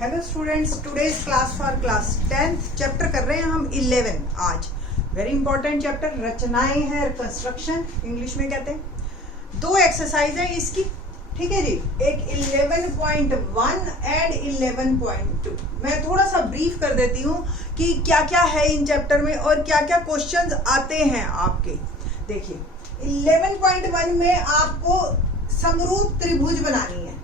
Hello students, today's class for class 10th chapter कर रहे हैं हम 11 आज। वेरी इंपॉर्टेंट चैप्टर, रचनाएं हैं, कंस्ट्रक्शन इंग्लिश में कहते हैं। दो एक्सरसाइज है इसकी, ठीक है जी। एक 11.1 एंड 11.2। मैं थोड़ा सा ब्रीफ कर देती हूँ कि क्या क्या है इन चैप्टर में और क्या क्या क्वेश्चंस आते हैं आपके। देखिए 11.1 में आपको समरूप त्रिभुज बनानी है,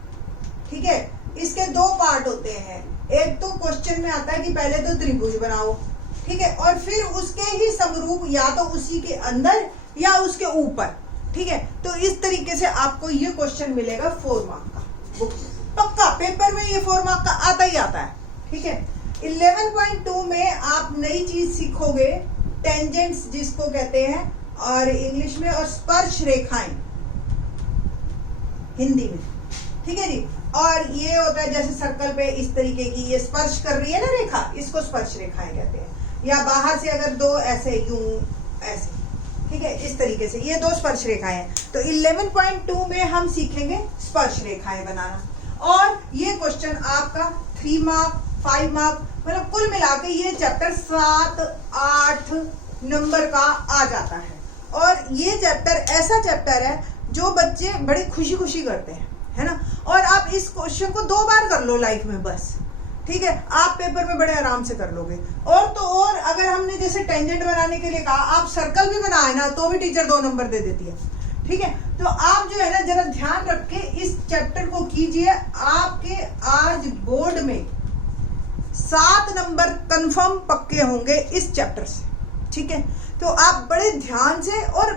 ठीक है। इसके दो पार्ट होते हैं। एक तो क्वेश्चन में आता है कि पहले तो त्रिभुज बनाओ, ठीक है, और फिर उसके ही समरूप या तो उसी के अंदर या उसके ऊपर, ठीक है। तो इस तरीके से आपको ये क्वेश्चन मिलेगा 4 मार्क का, बुक पक्का पेपर में ये 4 मार्क का आता ही आता है, ठीक है। 11.2 में आप नई चीज सीखोगे, टेंजेंट्स जिसको कहते हैं और इंग्लिश में, और स्पर्श रेखाएं हिंदी में, ठीक है जी। और ये होता है जैसे सर्कल पे इस तरीके की ये स्पर्श कर रही है ना रेखा, इसको स्पर्श रेखाएं कहते हैं। या बाहर से अगर दो ऐसे यूं ऐसे, ठीक है, इस तरीके से ये दो स्पर्श रेखाएं हैं। तो 11.2 में हम सीखेंगे स्पर्श रेखाएं बनाना। और ये क्वेश्चन आपका 3 मार्क 5 मार्क मतलब कुल मिला के ये चैप्टर 7-8 नंबर का आ जाता है। और ये चैप्टर ऐसा चैप्टर है जो बच्चे बड़ी खुशी खुशी करते हैं, है ना। और आप इस क्वेश्चन को 2 बार कर लो लाइफ में बस, ठीक है, आप पेपर में बड़े आराम से कर लोगे। और तो और अगर हमने जैसे टेंजेंट बनाने के लिए कहा, आप सर्कल भी बनाए ना तो भी टीचर 2 नंबर दे देती है, ठीक है। तो आप जो है ना जरा ध्यान रख के इस चैप्टर को कीजिए। आपके आज बोर्ड में 7 नंबर कंफर्म पक्के होंगे इस चैप्टर से, ठीक है। तो आप बड़े ध्यान से और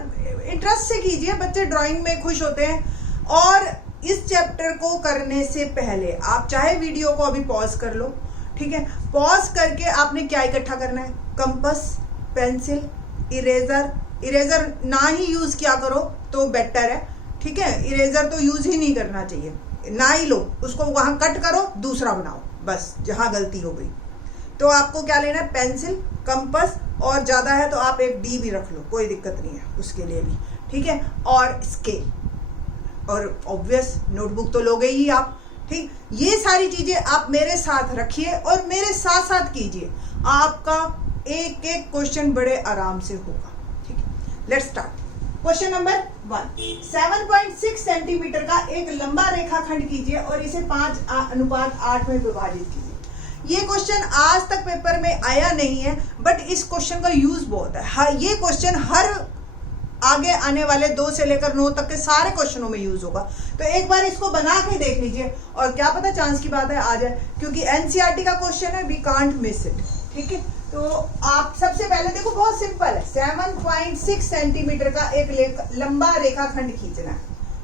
इंटरेस्ट से कीजिए, बच्चे ड्राइंग में खुश होते हैं। और इस चैप्टर को करने से पहले आप चाहे वीडियो को अभी पॉज कर लो, ठीक है। पॉज करके आपने क्या इकट्ठा करना है, कंपास, पेंसिल, इरेजर। इरेजर ना ही यूज किया करो तो बेटर है, ठीक है। इरेजर तो यूज ही नहीं करना चाहिए, ना ही लो, उसको वहां कट करो, दूसरा बनाओ, बस जहां गलती हो गई। तो आपको क्या लेना है, पेंसिल, कंपास, और ज्यादा है तो आप एक डी भी रख लो, कोई दिक्कत नहीं है उसके लिए भी, ठीक है। और स्केल और ऑब्वियस नोटबुक तो लोगे ही आप, ठीक। ये सारी चीजें आप मेरे साथ रखिए और मेरे साथ साथ कीजिए, आपका एक एक क्वेश्चन बड़े आराम से होगा, ठीक है। Let's start. Question number 1, 7.6 centimetre का एक लंबा रेखाखंड कीजिए और इसे 5:8 में विभाजित कीजिए। ये क्वेश्चन आज तक पेपर में आया नहीं है, बट इस क्वेश्चन का यूज बहुत है। ये क्वेश्चन हर आगे आने वाले 2 से लेकर 9 तक के सारे क्वेश्चनों में यूज होगा। तो एक बार इसको बना के देख लीजिए और क्या पता चांस की बात है आ जाए, क्योंकि एनसीईआरटी का क्वेश्चन है, वी कांट मिस इट, ठीक है। तो आप सबसे पहले देखो, बहुत सिंपल है, 7.6 सेंटीमीटर का एक लंबा रेखाखंड खींचना है।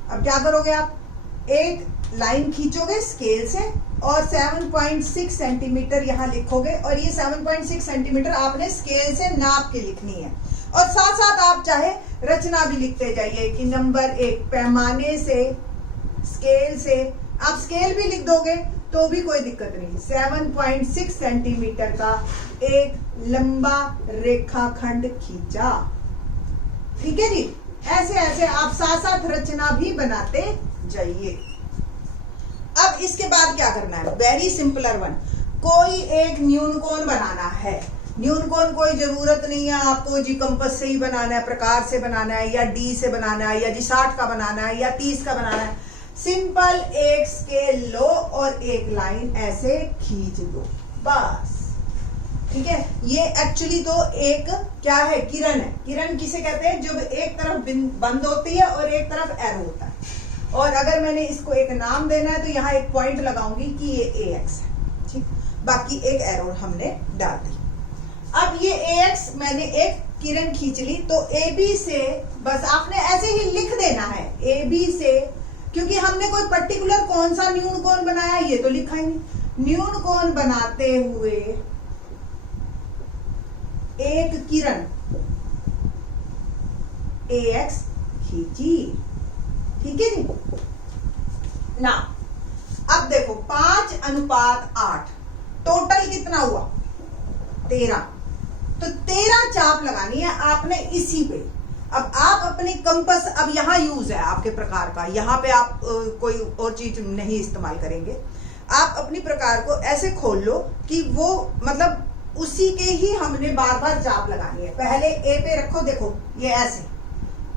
अब क्या करोगे, आप एक लाइन खींचोगे स्केल से और 7.6 सेंटीमीटर यहाँ लिखोगे, और ये 7.6 सेंटीमीटर आपने स्केल से नाप के लिखनी है। और साथ साथ आप चाहे रचना भी लिखते जाइए कि नंबर 1 पैमाने से, स्केल से, आप स्केल भी लिख दोगे तो भी कोई दिक्कत नहीं। 7.6 सेंटीमीटर का एक लंबा रेखाखंड खींचा, ठीक है जी। ऐसे ऐसे आप साथ साथ रचना भी बनाते जाइए। अब इसके बाद क्या करना है, वेरी सिंपलर वन, कोई एक न्यूनकोण बनाना है। न्यूनकोण कोई जरूरत नहीं है आपको जी कंपास से ही बनाना है, प्रकार से बनाना है, या डी से बनाना है, या जी 60 का बनाना है, या 30 का बनाना है। सिंपल एक स्केल लो और एक लाइन ऐसे खींच दो, बस, ठीक है। ये एक्चुअली तो एक क्या है, किरण है। किरण किसे कहते हैं, जब एक तरफ बंद होती है और एक तरफ एरो होता है। और अगर मैंने इसको एक नाम देना है तो यहाँ एक पॉइंट लगाऊंगी कि ये AX है, ठीक। बाकी एक एरो हमने डाल दी। अब ये AX मैंने एक किरण खींच ली, तो AB से बस आपने ऐसे ही लिख देना है, AB से, क्योंकि हमने koई पर्टिकुलर कौन सा न्यूनकोण बनाया ये तो लिखा ही नहीं। न्यूनकोण बनाते हुए एक किरण AX खींची, ठीक है जी ना। अब देखो 5:8 टोटल कितना हुआ, 13। तो 13 चाप लगानी है आपने इसी पे। अब आप अपने कंपास, अब यहाँ यूज है आपके प्रकार का, यहाँ पे आप कोई और चीज नहीं इस्तेमाल करेंगे। आप आप अपनी प्रकार को ऐसे खोल लो कि वो मतलब उसी के ही हमने बार बार चाप लगानी है। पहले ए पे रखो, देखो ये ऐसे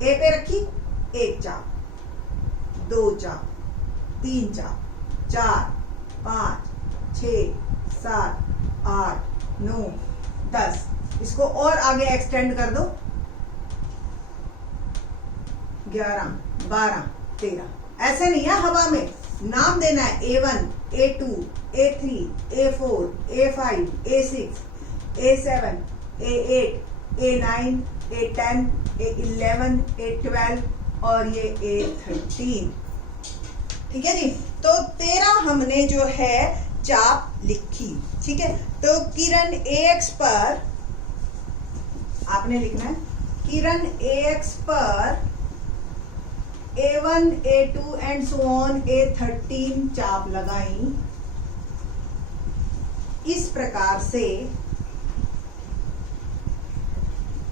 ए पे रखी, 1 चाप, 2 चाप, 3 चाप, 4, 5, 6, 7, 8, 9, 10। इसको और आगे एक्सटेंड कर दो, 11, 12, 13। ऐसे नहीं है, हवा में नाम देना है। A1, A2, A3, A4, A5, A6, A7, A8, A9, A10, A11, A12 और ये A13। ठीक है जी। तो 13 हमने जो है चाप लिखी। ठीक है, तो किरण AX पर आपने लिखना है, किरण AX पर A1, A2 and so on A13 चाप लगाई इस प्रकार से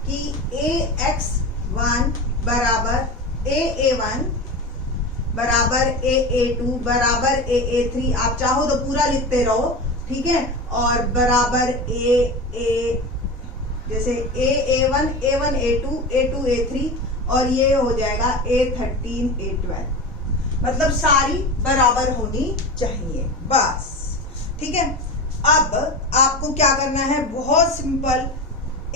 कि AX1 बराबर AA1 बराबर AA2 बराबर AA3। आप चाहो तो पूरा लिखते रहो, ठीक है, और बराबर जैसे A1, A1, A2, A2, A3 और ये हो जाएगा A13, A12। मतलब सारी बराबर होनी चाहिए, बस। ठीक है, अब आपको क्या करना है, बहुत सिंपल।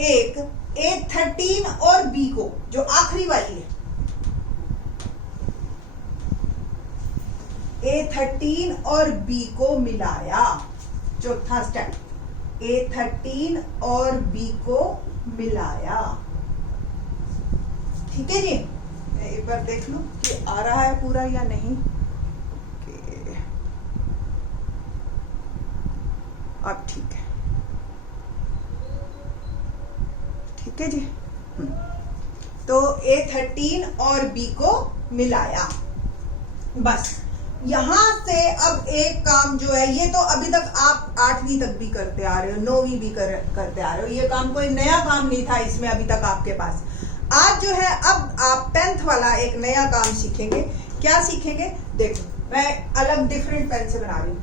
एक A13 और B को, जो आखिरी वाली है, A13 और B को मिलाया। चौथा स्टेप, A13 और B को मिलाया। ठीक है जी। मैं एक बार देख लूं कि आ रहा है पूरा या नहीं। अब ठीक है, ठीक है जी। तो A13 और B को मिलाया, बस। यहां से अब एक काम जो है, ये तो अभी तक आप 8वीं तक भी करते आ रहे हो, 9वीं भी करते आ रहे हो। ये काम कोई नया काम नहीं था इसमें अभी तक आपके पास। आज जो है, अब आप 10th वाला एक नया काम सीखेंगे। क्या सीखेंगे, देखो मैं अलग डिफरेंट पेन से बना रही हूं।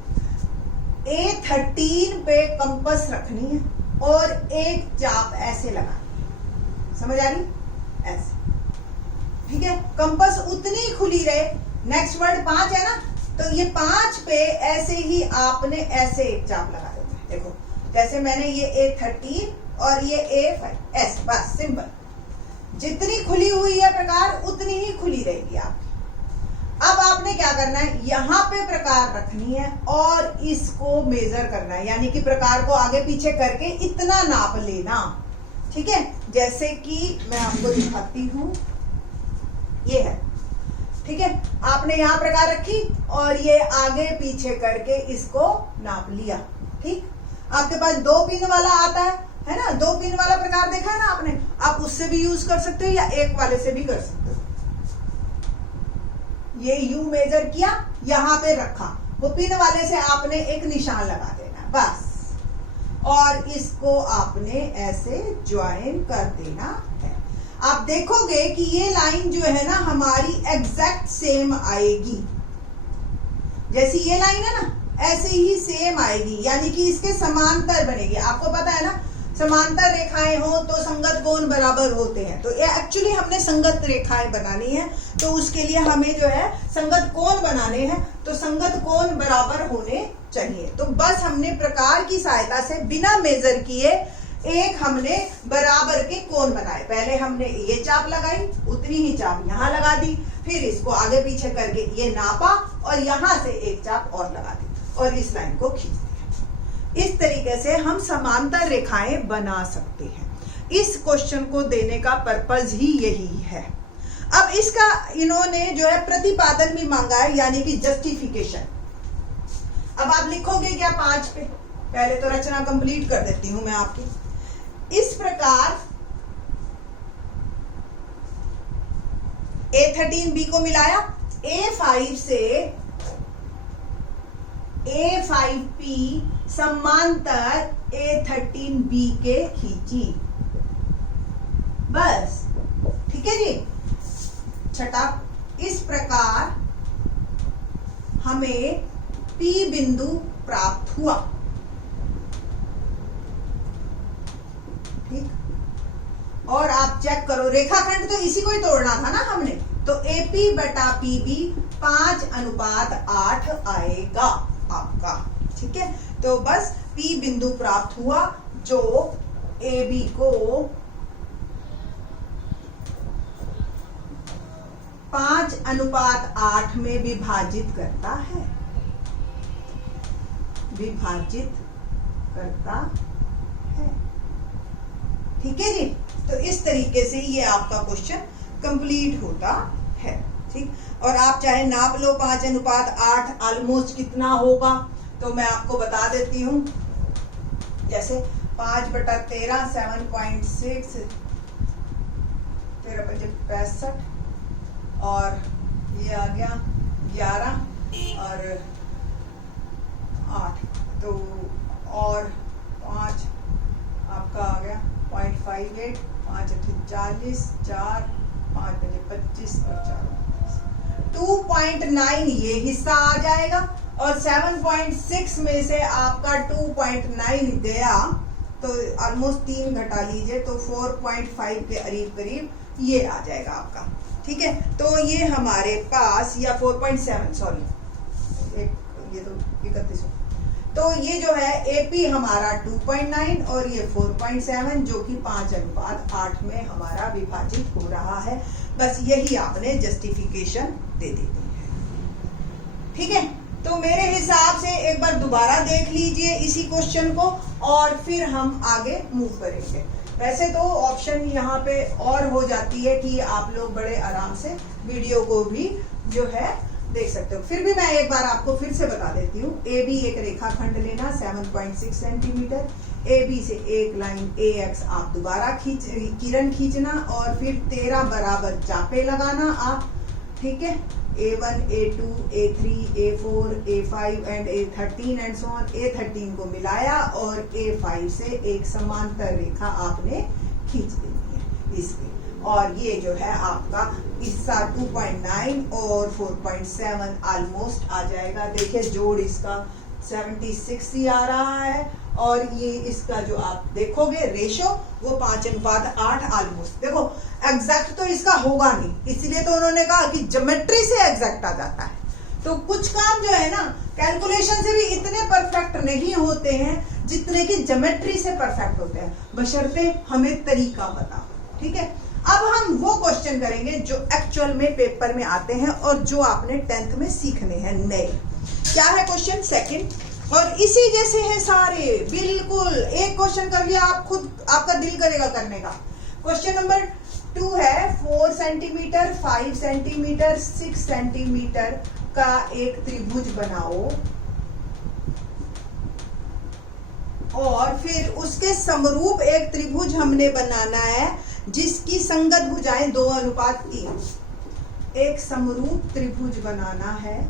A13 पे कंपास रखनी है और एक चाप ऐसे लगानी, समझ आ रही, ऐसे। ठीक है, कंपास उतनी ही खुली रहे। नेक्स्ट वर्ड 5 है ना, तो ये 5 पे ऐसे ही आपने ऐसे एक चाप लगा देना है। देखो जैसे मैंने ये A13 और ये A5 ऐसे, बस सिंपल। जितनी खुली हुई है प्रकार उतनी ही खुली रहेगी आपकी। अब आपने क्या करना है, यहां पे प्रकार रखनी है और इसको मेजर करना है, यानी कि प्रकार को आगे पीछे करके इतना नाप लेना। ठीक है, जैसे कि मैं आपको दिखाती हूं, ये है। ठीक है, आपने यहां प्रकार रखी और ये आगे पीछे करके इसको नाप लिया। ठीक, आपके पास 2 पिन वाला आता है ना, 2 पिन वाला प्रकार देखा है ना आपने, आप उससे भी यूज कर सकते हो या एक वाले से भी कर सकते हो। ये यू मेजर किया, यहां पे रखा, वो पिन वाले से आपने एक निशान लगा देना, बस। और इसको आपने ऐसे ज्वाइन कर देना है। आप देखोगे कि ये लाइन जो है ना हमारी एग्जैक्ट सेम आएगी। जैसी ये लाइन है ना, ऐसे ही सेम आएगी, यानी कि इसके समांतर बनेगी। आपको पता है ना, समांतर रेखाएं हो तो संगत कोण बराबर होते हैं। तो ये एक्चुअली हमने संगत रेखाएं बनानी है, तो उसके लिए हमें जो है संगत कोण बनाने हैं, तो संगत कोण बराबर होने चाहिए। तो बस हमने प्रकार की सहायता से बिना मेजर किए एक हमने बराबर के कोण बनाए। पहले हमने ये चाप लगाई, उतनी ही चाप यहां लगा दी, फिर इसको आगे पीछे करके ये नापा और यहां से एक चाप और लगा दी और इस लाइन को खींच दिया। इस तरीके से हम समांतर रेखाएं बना सकते हैं। इस क्वेश्चन को देने का पर्पज ही यही है। अब इसका इन्होंने जो है प्रतिपादन भी मांगा है, यानी कि जस्टिफिकेशन। अब आप लिखोगे क्या 5 पे, पहले तो रचना कंप्लीट कर देती हूं मैं आपकी। इस प्रकार A13B को मिलाया, A5 से A5P समांतर A13B के खींची, बस। ठीक है जी। छठा, इस प्रकार हमें P बिंदु प्राप्त हुआ। ठीक, और आप चेक करो, रेखाखंड तो इसी को ही तोड़ना था ना हमने, तो AP बटा PB 5:8 आएगा आपका। ठीक है, तो बस P बिंदु प्राप्त हुआ जो AB को 5:8 में विभाजित करता है, विभाजित करता है। ठीक है जी, तो इस तरीके से ये आपका क्वेश्चन कंप्लीट होता है। ठीक, और आप चाहे नाप लो 5:8 ऑलमोस्ट कितना होगा, तो मैं आपको बता देती हूँ। जैसे 5/13 7.6, 13×5 और ये आ गया 11 और 8, तो और 5 आपका आ गया 0.58, 5×8 40, 4, 5×25 और 4 2.9 ये हिस्सा आ जाएगा, और 7.6 में से आपका 2.9 गया, तो ऑलमोस्ट 3 घटा लीजिए तो 4.5 के करीब ये आ जाएगा आपका। ठीक है, तो ये हमारे पास, या 4.7 सॉरी, ये तो 31, तो ये जो है AP हमारा 2.9 और ये 4.7 जो कि 5:8 में हमारा विभाजित हो रहा है। बस यही आपने जस्टिफिकेशन दे देनी है। ठीक है, तो मेरे हिसाब से एक बार दोबारा देख लीजिए इसी क्वेश्चन को, और फिर हम आगे मूव करेंगे। वैसे तो ऑप्शन यहाँ पे और हो जाती है कि आप लोग बड़े आराम से वीडियो को भी जो है देख सकते हो। फिर भी मैं एक बार आपको फिर से बता देती हूँ। AB एक रेखाखंड लेना 7.6 सेंटीमीटर, AB से एक लाइन AX आप दोबारा किरण खींचना, और फिर 13 बराबर चापे लगाना आप। ठीक है, A1, A2, A3, A4, A5 and A13 and so on. A13 को मिलाया और A5 से एक समांतर रेखा आपने खींच देनी है इसके, और ये जो है आपका हिस्सा 2.9 और 4.7 ऑलमोस्ट आ जाएगा। देखिए जोड़ इसका 76 ही आ रहा है, और ये इसका जो आप देखोगे रेशो वो 5:8 ऑलमोस्ट। देखो एग्जैक्ट तो इसका होगा नहीं, इसलिए तो उन्होंने कहा कि ज्योमेट्री से एग्जैक्ट आ जाता है। तो कुछ काम जो है ना कैलकुलेशन से भी इतने परफेक्ट नहीं होते हैं जितने कि ज्योमेट्री से परफेक्ट होते हैं, बशर्ते हमें तरीका पता। ठीक है, अब हम वो क्वेश्चन करेंगे जो एक्चुअल में पेपर में आते हैं और जो आपने 10th में सीखने हैं नए। क्या है क्वेश्चन सेकंड, और इसी जैसे हैं सारे, बिल्कुल एक क्वेश्चन कर लिया आप खुद, आपका दिल करेगा करने का। क्वेश्चन नंबर 2 है 4 सेंटीमीटर 5 सेंटीमीटर 6 सेंटीमीटर का एक त्रिभुज बनाओ, और फिर उसके समरूप एक त्रिभुज हमने बनाना है जिसकी संगत भुजाएं 2:3। एक समरूप त्रिभुज बनाना है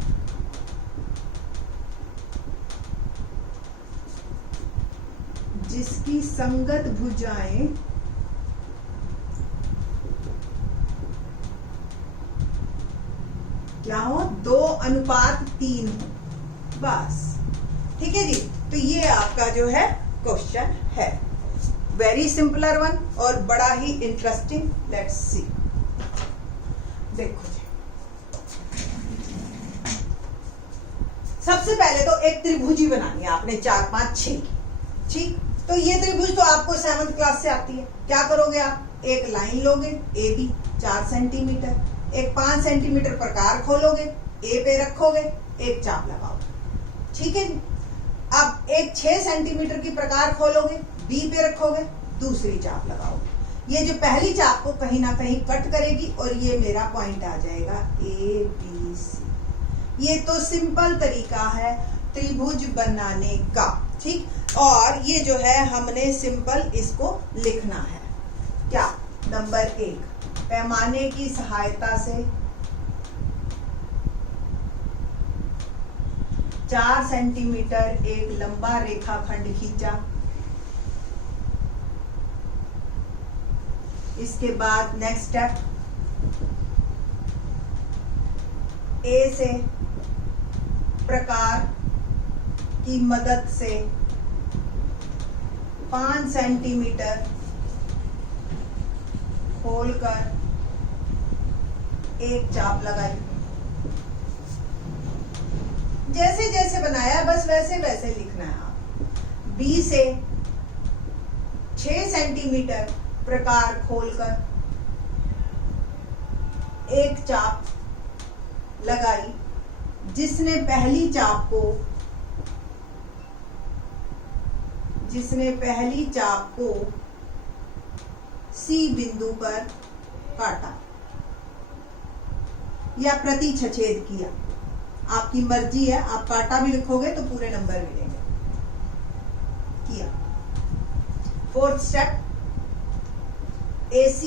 जिसकी संगत भुजाएं क्या हो, 2:3 हो बस। ठीक है जी, तो ये आपका जो है क्वेश्चन है, वेरी सिंपलर वन और बड़ा ही इंटरेस्टिंग। लेट्स सी, देखो जी, सबसे पहले तो एक त्रिभुज ही बनानी है आपने 4, 5, 6। ठीक, तो ये त्रिभुज तो आपको 7th क्लास से आती है। क्या करोगे आप, एक लाइन लोगे AB 4 सेंटीमीटर, एक 5 सेंटीमीटर प्रकार खोलोगे, A पे रखोगे, एक चाप लगाओगे। ठीक है, अब एक 6 सेंटीमीटर की प्रकार खोलोगे, B पे रखोगे, दूसरी चाप लगाओगे। ये जो पहली चाप को कहीं ना कहीं कट करेगी और ये मेरा पॉइंट आ जाएगा ABC। ये तो सिंपल तरीका है त्रिभुज बनाने का। ठीक, और ये जो है हमने सिंपल इसको लिखना है। क्या, नंबर 1, पैमाने की सहायता से 4 सेंटीमीटर एक लंबा रेखाखंड खींचा। इसके बाद नेक्स्ट स्टेप, A से प्रकार की मदद से 5 सेंटीमीटर खोलकर एक चाप लगाई। जैसे जैसे बनाया बस वैसे वैसे लिखना है आप। बी से 6 सेंटीमीटर प्रकार खोलकर एक चाप लगाई, जिसने पहली चाप को सी बिंदु पर काटा या प्रतिच्छेद किया। आपकी मर्जी है, आप काटा भी लिखोगे तो पूरे नंबर मिलेंगे। किया। 4th स्टेप, AC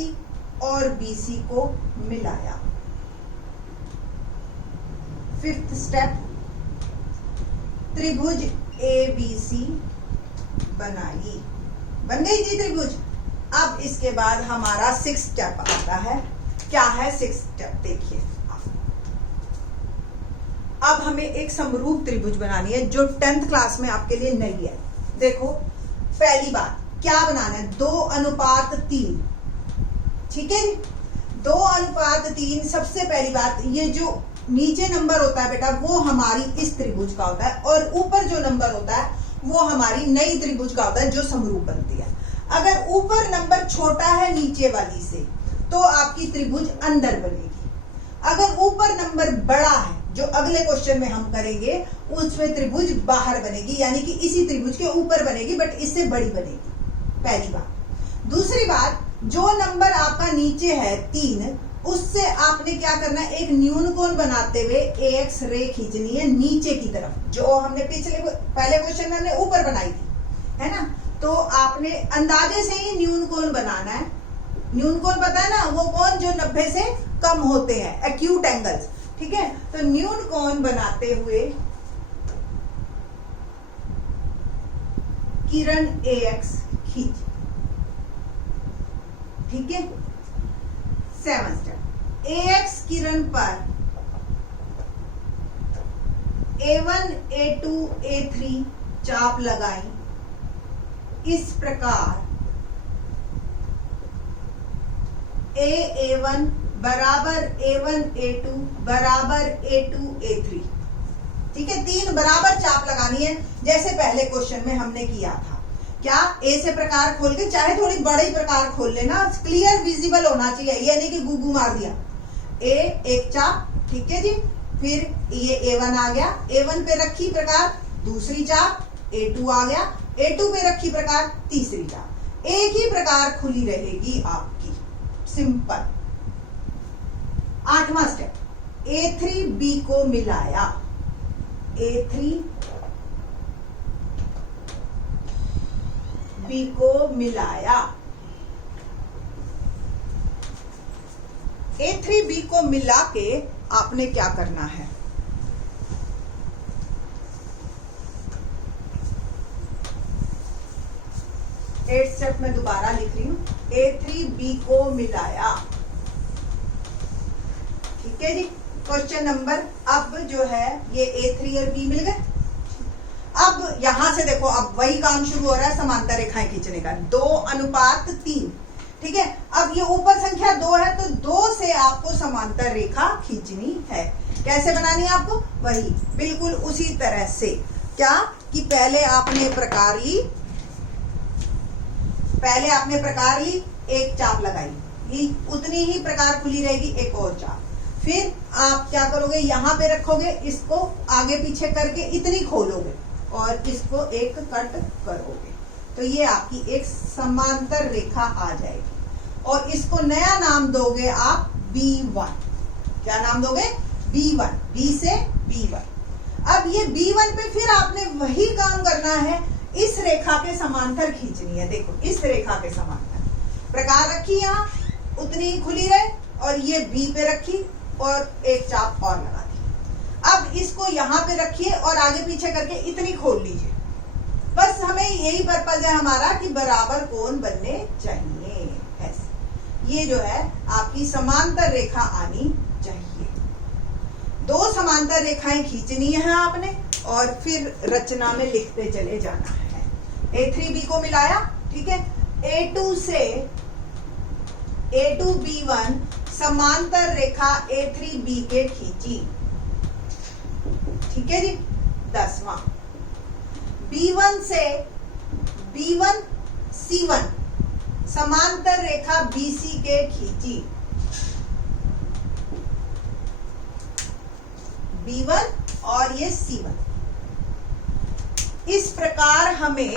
और BC को मिलाया। 5th स्टेप, त्रिभुज ABC बनाई। बन गई जी त्रिभुज। अब इसके बाद हमारा 6th स्टेप आता है। क्या है 6th स्टेप? देखिए, अब हमें एक समरूप त्रिभुज बनानी है जो 10th क्लास में आपके लिए नई है। देखो, पहली बात क्या बनाना है, 2:3। ठीक है, 2:3। सबसे पहली बात, ये जो नीचे नंबर होता है बेटा वो हमारी इस त्रिभुज का होता है, और ऊपर जो नंबर होता है वो हमारी नई त्रिभुज का होता है जो समरूप बनती है। अगर ऊपर नंबर छोटा है नीचे वाली से तो आपकी त्रिभुज अंदर बनेगी। अगर ऊपर नंबर बड़ा है, जो अगले क्वेश्चन में हम करेंगे, उसमें त्रिभुज बाहर बनेगी, यानी कि इसी त्रिभुज के ऊपर बनेगी बट इससे बड़ी बनेगी। पहली बात। दूसरी बात, जो नंबर आपका नीचे है 3, उससे आपने क्या करना है, एक न्यून कोण बनाते हुए AX रे खींचनी है नीचे की तरफ, जो हमने पहले क्वेश्चन में हमने ऊपर बनाई थी, है ना। तो आपने अंदाजे से ही न्यून कोण बनाना है। न्यून कोण पता है ना, वो कोण जो 90 से कम होते हैं, एक्यूट एंगल्स। ठीक है, तो न्यून कोण बनाते हुए किरण AX खींच। ठीक है, 7th स्टेप, AX किरण पर A1, A2, A3 चाप लगाई। इस प्रकार A1 बराबर A1 A2 बराबर A2 A3। ठीक है, 3 बराबर चाप लगानी है, जैसे पहले क्वेश्चन में हमने किया था। क्या? ए से प्रकार खोल के, चाहे थोड़ी बड़ी प्रकार खोल लेना, क्लियर विजिबल होना चाहिए, ये नहीं कि गुगू मार दिया। एक चाप, ठीक है जी। फिर ये A1 आ गया, A1 पे रखी प्रकार दूसरी चाप, A2 आ गया, A2 पे रखी प्रकार तीसरी चाप। एक ही प्रकार खुली रहेगी आपकी, सिंपल। 8वां स्टेप, A3B को मिलाया। A3B को मिलाया। A3B को मिला के आपने क्या करना है, एट स्टेप में दोबारा लिख रही हूं, A3B को मिलाया। ठीक है जी। क्वेश्चन नंबर अब जो है ये A3 और B मिल गए। अब यहां से देखो, अब वही काम शुरू हो रहा है समांतर रेखाएं खींचने का, 2:3। ठीक है, अब ये ऊपर संख्या 2 है तो 2 से आपको समांतर रेखा खींचनी है। कैसे बनानी है आपको? वही बिल्कुल उसी तरह से। क्या कि पहले आपने प्रकार ली, एक चाप लगाई, उतनी ही प्रकार खुली रहेगी, एक और चाप। फिर आप क्या करोगे, यहां पे रखोगे, इसको आगे पीछे करके इतनी खोलोगे और इसको एक कट करोगे, तो ये आपकी एक समांतर रेखा आ जाएगी। और इसको नया नाम दोगे आप B1। क्या नाम दोगे? B1। B से B1। अब ये B1 पे फिर आपने वही काम करना है, इस रेखा के समांतर खींचनी है। देखो, इस रेखा के समांतर प्रकार रखी, यहां उतनी खुली रहे, और ये B पे रखी और एक चाप और लगा दी। अब इसको यहां पे रखिए और आगे पीछे करके इतनी खोल लीजिए। बस हमें यही पर्पज है हमारा कि बराबर कोण बनने चाहिए। ऐसे ये जो है आपकी समांतर रेखा आनी चाहिए। दो समांतर रेखाएं खींचनी है आपने और फिर रचना में लिखते चले जाना है। A3B को मिलाया, ठीक है, A2 से A2B1 समांतर रेखा A3B के खींची, ठीक है जी। 10वां B1 से B1C1 समांतर रेखा BC के खींची, B1 और ये C1। इस प्रकार हमें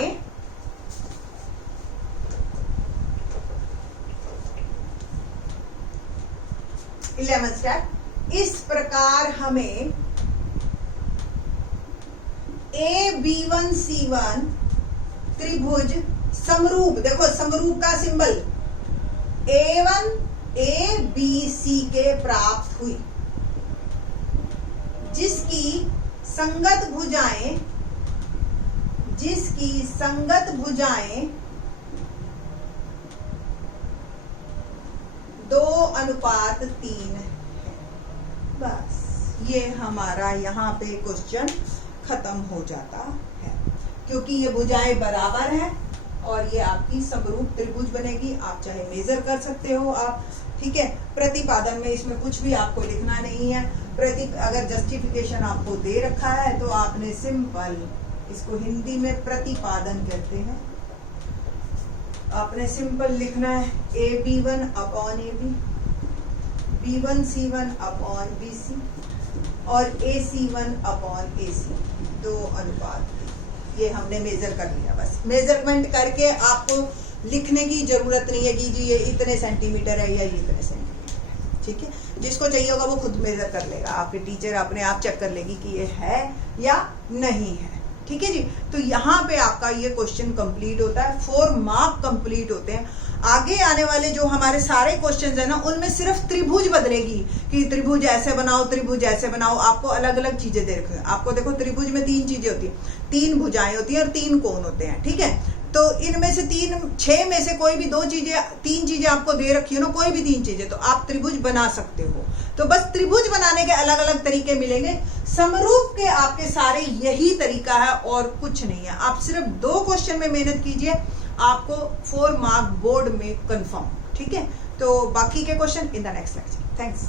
इस प्रकार हमें AB1C1 त्रिभुज समरूप, देखो समरूप का सिंबल A1 ABC के प्राप्त हुई, जिसकी संगत भुजाएं 2:3 है। बस ये हमारा यहाँ पे क्वेश्चन खत्म हो जाता है, क्योंकि ये भुजाएं बराबर है और ये आपकी समरूप त्रिभुज बनेगी। आप चाहे मेजर कर सकते हो आप, ठीक है। प्रतिपादन में इसमें कुछ भी आपको लिखना नहीं है। अगर जस्टिफिकेशन आपको दे रखा है तो आपने सिंपल, इसको हिंदी में प्रतिपादन कहते हैं, आपने सिंपल लिखना है AB1 upon AB, B1C1 upon BC और AC1 अपॉन AC 2:3। ये हमने मेजर कर लिया। बस मेजरमेंट करके आपको लिखने की जरूरत नहीं है कि जी ये इतने सेंटीमीटर है या ये इतने सेंटीमीटर है, ठीक है। जिसको चाहिए होगा वो खुद मेजर कर लेगा, आपके टीचर अपने आप चेक कर लेगी कि ये है या नहीं है, ठीक है जी। तो यहाँ पे आपका ये क्वेश्चन कंप्लीट होता है, 4 मार्क कंप्लीट होते हैं। आगे आने वाले जो हमारे सारे क्वेश्चंस है ना, उनमें सिर्फ त्रिभुज बदलेगी कि त्रिभुज ऐसे बनाओ, त्रिभुज ऐसे बनाओ। आपको अलग अलग चीजें दे रखी है। आपको देखो त्रिभुज में 3 चीजें होती है, 3 भुजाएं होती है और 3 कोण होते हैं, ठीक है। तो इनमें से 6 में से कोई भी 3 चीजें आपको दे रखी है ना, कोई भी 3 चीजें, तो आप त्रिभुज बना सकते हो। तो बस त्रिभुज बनाने के अलग अलग तरीके मिलेंगे। समरूप के आपके सारे यही तरीका है और कुछ नहीं है। आप सिर्फ 2 क्वेश्चन में मेहनत कीजिए, आपको 4 मार्क बोर्ड में कंफर्म, ठीक है। तो बाकी के question in the next lecture. Thanks.